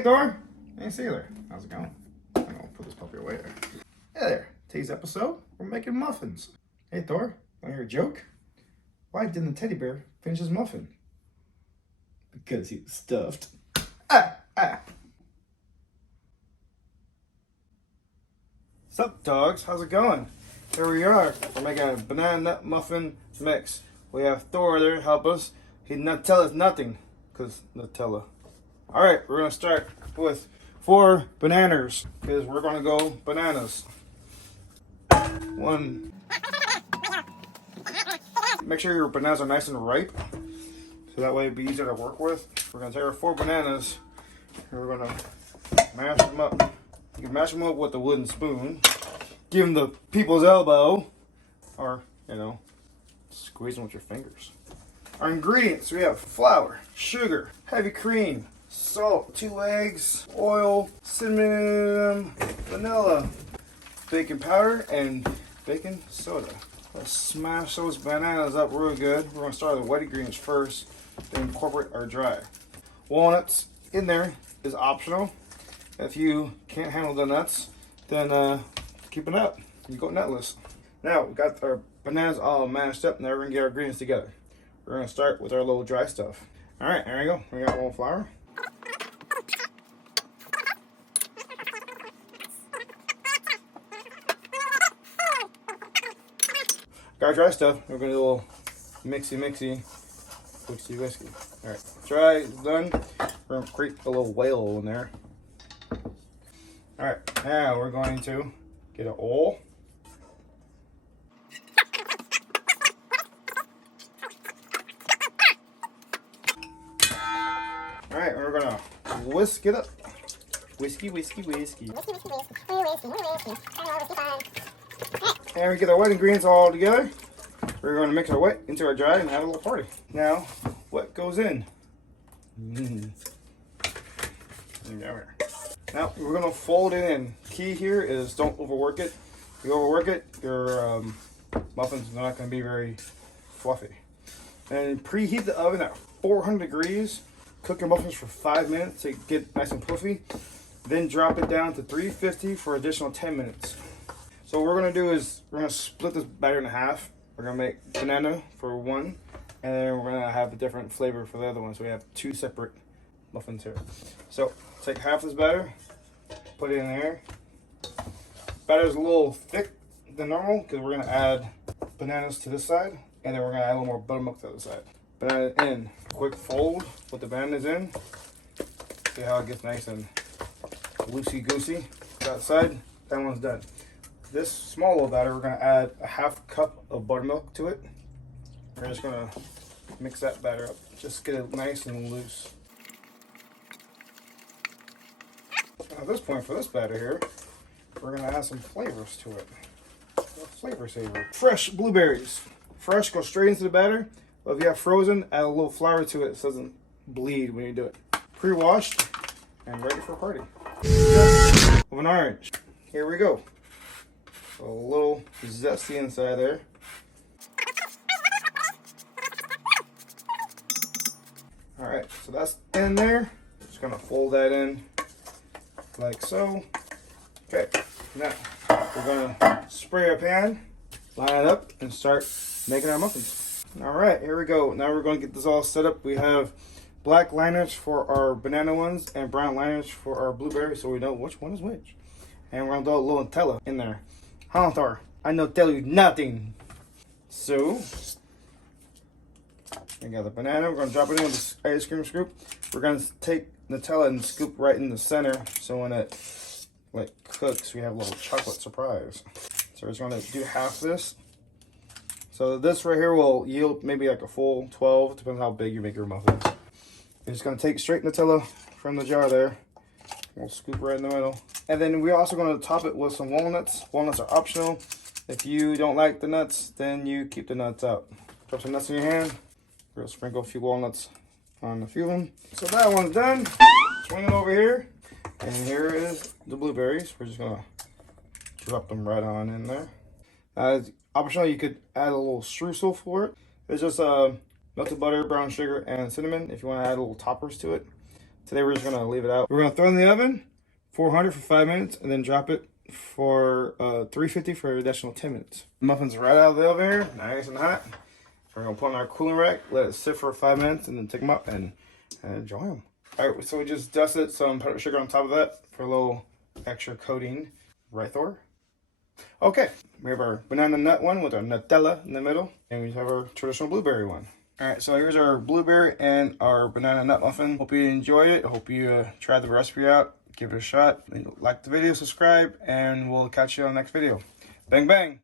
Hey Thor! Hey Sailor. How's it going? I'm gonna put this puppy away there. Hey there. Today's episode, we're making muffins. Hey Thor, wanna hear a joke? Why didn't the teddy bear finish his muffin? Because he was stuffed. Sup dogs, how's it going? Here we are. We're making a banana nut muffin mix. We have Thor there to help us. Nutella's nothing, because Nutella. Alright, we're going to start with 4 bananas, because we're going to go bananas. 1. Make sure your bananas are nice and ripe, so that way it'll be easier to work with. We're going to take our 4 bananas, and we're going to mash them up. You can mash them up with a wooden spoon, give them the people's elbow, or, squeeze them with your fingers. Our ingredients, we have flour, sugar, heavy cream, salt, 2 eggs, oil, cinnamon, vanilla, baking powder, and baking soda. Let's smash those bananas up real good. We're going to start with the wet ingredients first, then incorporate our dry. Walnuts in there is optional. If you can't handle the nuts, then keep it up. You go nutless. Now, we got our bananas all mashed up. Now we're going to get our ingredients together. We're going to start with our little dry stuff. Alright, there we go. We got a little flour. Got our dry stuff. We're going to do a little mixy, whiskey. Alright, dry is done. We're going to create a little whale in there. Alright, now we're going to get an oil. Alright, we're going to whisk it up. Whiskey. And we get our wet ingredients all together. We're going to mix our wet into our dry and have a little party. Now, what goes in? Now, we're going to fold it in. Key here is don't overwork it. If you overwork it, your muffins are not going to be very fluffy. And preheat the oven at 400 degrees. Cook your muffins for 5 minutes to get nice and puffy. Then drop it down to 350 for additional 10 minutes. So what we're going to do is we're going to split this batter in half. We're going to make banana for one, and then we're going to have a different flavor for the other one. So we have 2 separate muffins here. So take half this batter, put it in there. Batter is a little thick than normal because we're going to add bananas to this side, and then we're going to add a little more buttermilk to the other side. Banana in, quick fold, put the bananas in. See how it gets nice and loosey-goosey. That side, that one's done. This small little batter, we're going to add a half cup of buttermilk to it. We're just going to mix that batter up. Just get it nice and loose. At this point, for this batter here, we're going to add some flavors to it. A flavor saver. Fresh blueberries. Fresh, go straight into the batter. But if you have frozen, add a little flour to it so it doesn't bleed when you do it. Pre-washed and ready for a party. Of an orange. Here we go. A little zesty inside there. Alright, so that's in there. Just gonna fold that in like so. Okay, now we're gonna spray our pan, line it up, and start making our muffins. Alright, here we go. Now we're gonna get this all set up. We have black liners for our banana ones and brown liners for our blueberries, so we know which one is which. And we're gonna throw a little Nutella in there. Thor, I know tell you nothing. So, we got the banana. We're gonna drop it in with this ice cream scoop. We're gonna take Nutella and scoop right in the center, so when it cooks, we have a little chocolate surprise. So we're just gonna do half this. So this right here will yield maybe like a full 12, depends on how big you make your muffins. You're just gonna take straight Nutella from the jar there. We'll scoop right in the middle. And then we're also going to top it with some walnuts. Walnuts are optional. If you don't like the nuts, then you keep the nuts out. Drop some nuts in your hand. We'll sprinkle a few walnuts on a few of them. So that one's done. Swing it over here. And here is the blueberries. We're just going to drop them right on in there. Optional, you could add a little streusel for it. It's just melted butter, brown sugar, and cinnamon if you want to add little toppers to it. Today we're just gonna leave it out. We're gonna throw it in the oven, 400 for 5 minutes, and then drop it for 350 for an additional 10 minutes. Muffins right out of the oven here, nice and hot. We're gonna put them on our cooling rack, let it sit for 5 minutes, and then take them up and enjoy them. All right, so we just dusted some powdered sugar on top of that for a little extra coating. Right, Thor? Okay, we have our banana nut one with our Nutella in the middle, and we have our traditional blueberry one. All right, so here's our blueberry and our banana nut muffin. Hope you enjoy it. Hope you try the recipe out. Give it a shot. Like the video, subscribe, and we'll catch you on the next video. Bang, bang.